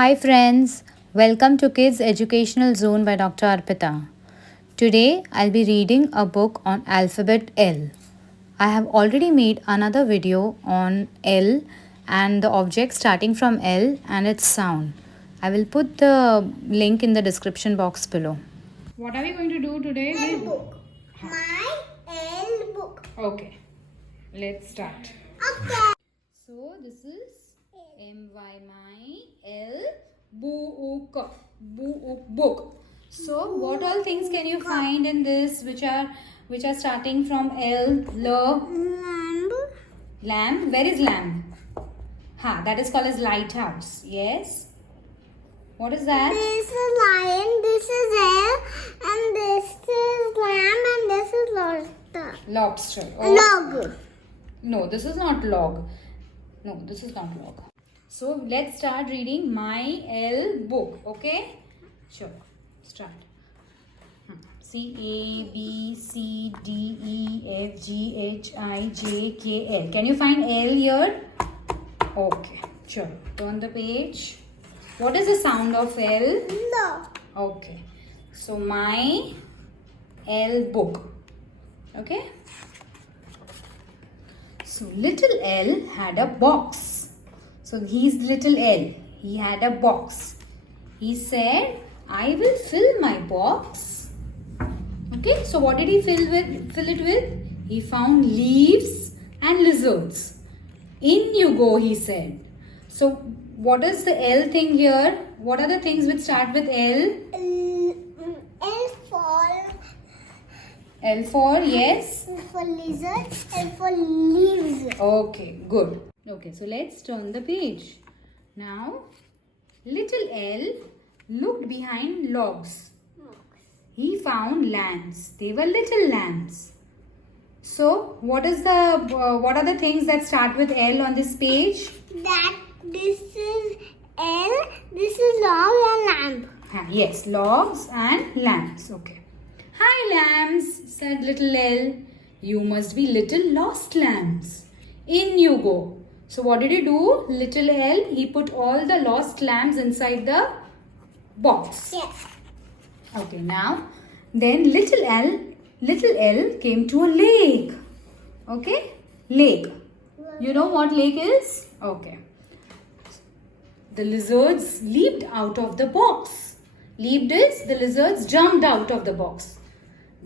Hi friends, welcome to Kids Educational Zone by Dr. Arpita. Today I'll be reading a book on alphabet L. I have already made another video on L and the object starting from L and its sound. I will put the link in the description box below. What are we going to do today? L book. My L book. Okay, let's start. Okay. So this is my L book book. So what all things can you find in this which are starting from L? Lamb. Where is lamb? That is called as lighthouse. Yes. What is that? This is lion, this is L, and this is lamb, and this is lobster. Lobster. Log. No, this is not log. No, this is not log. So let's start reading my L book. Okay? Sure. Start. C A B C D E F G H I J K L. Can you find L here? Okay. Sure. Turn the page. What is the sound of L? No. Okay. So my L book. Okay? So little L had a box. So he's little L. He had a box. He said, I will fill my box. Okay, so what did he fill it with? He found leaves and lizards. In you go, he said. So what is the L thing here? What are the things which start with L? L for L for yes. lizard, L for leaves. Okay, good. Okay, so let's turn the page. Now, little L looked behind logs. He found lambs. They were little lambs. So, what are the things that start with L on this page? This is L, this is log and lamb. Yes, logs and lambs. Okay. Hi lambs, said little L. You must be little lost lambs. In you go. So what did he do? Little L, he put all the lost lambs inside the box. Yes. Okay, now, then little L came to a lake. Okay, lake. You know what lake is? Okay. The lizards leaped out of the box. Leaped is the lizards jumped out of the box.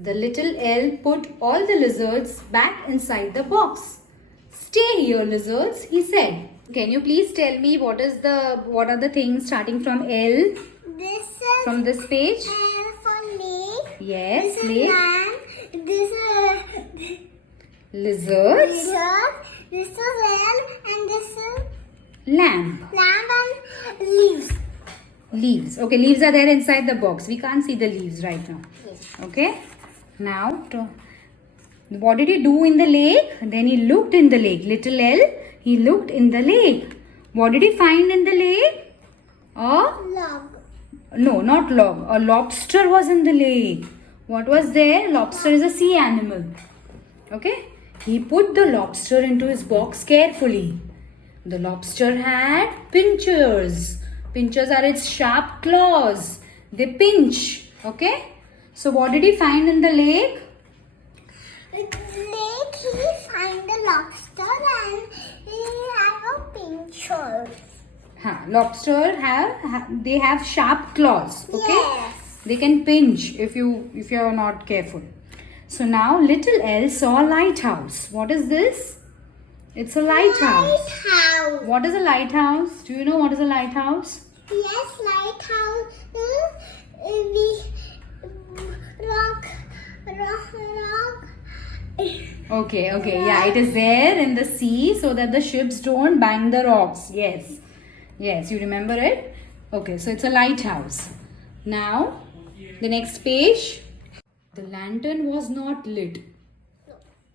The little L put all the lizards back inside the box. Stay here, lizards, he said. Can you please tell me what are the things starting from L? This is From this page? L for lake. Yes, This is lake. lamb. This is Lizards. lizard. This is L, and this is Lamb. lamb and leaves. Leaves. Okay, leaves are there inside the box. We can't see the leaves right now. Okay. Now, what did he do in the lake? Then he looked in the lake. Little L, he looked in the lake. What did he find in the lake? Log. No, not log. A lobster was in the lake. What was there? Lobster is a sea animal. Okay. He put the lobster into his box carefully. The lobster had pinchers. Pinchers are its sharp claws. They pinch. Okay. So what did he find in the lake? Lake, he find a lobster and he have a pincher. Lobster they have sharp claws. Okay. Yes. They can pinch if you are not careful. So now little L saw a lighthouse. What is this? It's a lighthouse. Lighthouse. What is a lighthouse? Do you know what is a lighthouse? Yes, lighthouse. We rock. Okay. Yeah, it is there in the sea so that the ships don't bang the rocks. Yes, you remember it? Okay, so it's a lighthouse. Now, the next page. The lantern was not lit.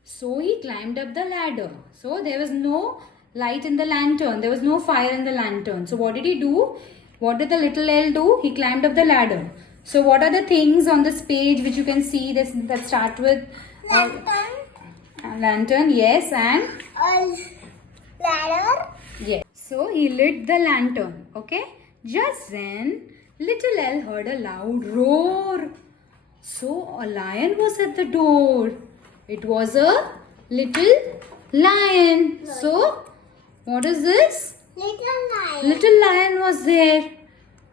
So he climbed up the ladder. So there was no light in the lantern. There was no fire in the lantern. So what did he do? What did the little L do? He climbed up the ladder. So what are the things on this page which you can see that start with lantern? Yes, and Ladder. yes. So he lit the lantern. Okay. Just then, little L heard a loud roar. So a lion was at the door. It was a little lion. So, what is this? Little lion. Little lion was there.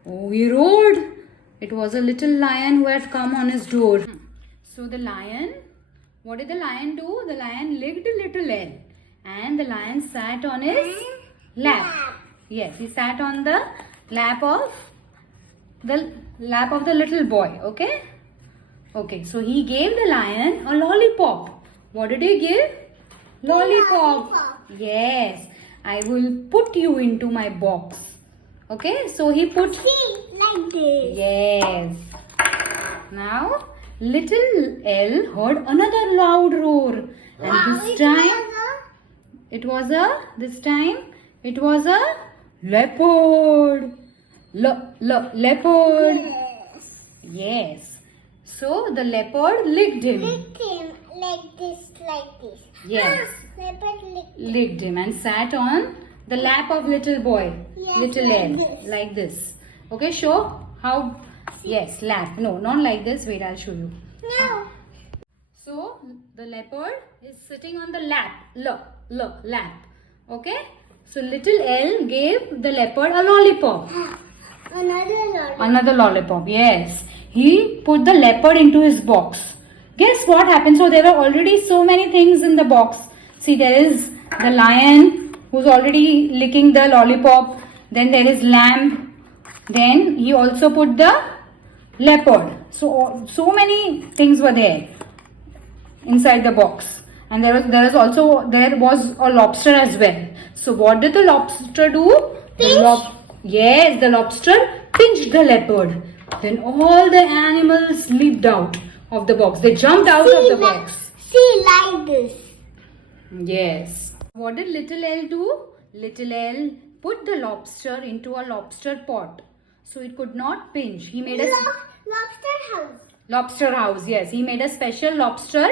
Oh, he roared. It was a little lion who had come on his door. So the lion, what did the lion do? The lion licked little L, and the lion sat on his lap. Yes, he sat on the lap of the little boy. Okay. Okay. So he gave the lion a lollipop. What did he give? Lollipop. Yes. I will put you into my box. Okay. So he put. See, like this. Yes. Now, little L heard another loud roar, and this time it was a leopard. Leopard. Yes. Yes. So the leopard licked him. Lick him like this, like this. Yes. Leopard lick. Licked him and sat on the lap of little boy. Yes, Little like L. this. Like this. Okay, show how. Yes, lap. No, not like this. Wait, I'll show you. No. So the leopard is sitting on the lap. Lap. Okay. So little L gave the leopard a lollipop. Another lollipop. Yes. He put the leopard into his box. Guess what happened? So there were already so many things in the box. See, there is the lion who's already licking the lollipop. Then there is lamb. Then he also put the leopard. So many things were there inside the box. And there was a lobster as well. So what did the lobster do? Yes, the lobster pinched the leopard. Then all the animals leaped out of the box. They jumped out of the box. See, like this. Yes. What did little L do? Little L put the lobster into a lobster pot. So it could not pinch. He made a Lobster house. lobster house. Yes, he made a special lobster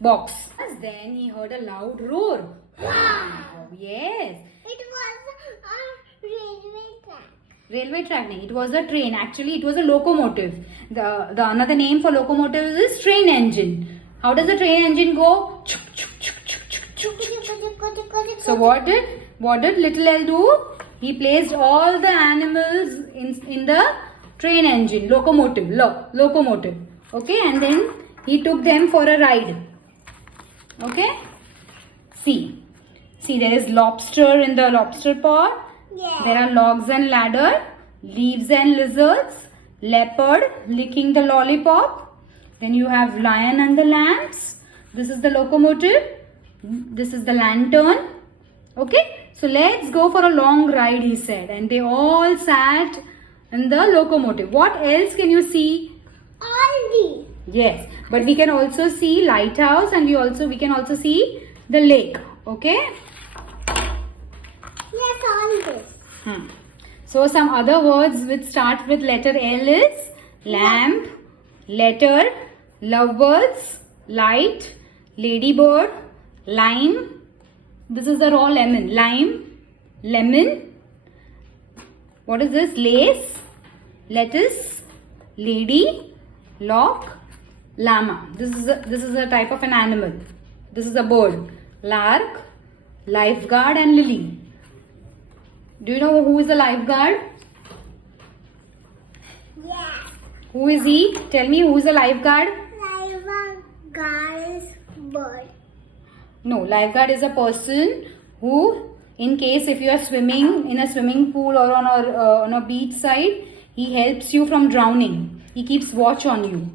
box. Then he heard a loud roar. Wow. Yes. It was a railway track. Railway track. nahi, It was a train. Actually, it was a locomotive. The another name for locomotive is train engine. How does the train engine go? So what did little L do? He placed all the animals in the train engine, locomotive. Okay, and then he took them for a ride. Okay. See, there is lobster in the lobster pot. Yeah. There are logs and ladder, leaves and lizards, leopard licking the lollipop. Then you have lion and the lambs. This is the locomotive. This is the lantern. Okay. So let's go for a long ride, he said. And they all sat in the locomotive. What else can you see? All these. Yes. But we can also see lighthouse, and we can also see the lake. Okay. Yes, all this. So some other words which start with letter L is lamp, letter, lovebirds, light, ladybird, lime. This is the raw lemon. Lime, lemon. What is this? Lace, lettuce, lady, lock, llama. This is a type of an animal. This is a bird. Lark, lifeguard, and lily. Do you know who is the lifeguard? Yeah. Who is he? Tell me, who is the lifeguard? Lifeguard is bird. No, lifeguard is a person who, in case if you are swimming in a swimming pool or on a beach side, he helps you from drowning. He keeps watch on you.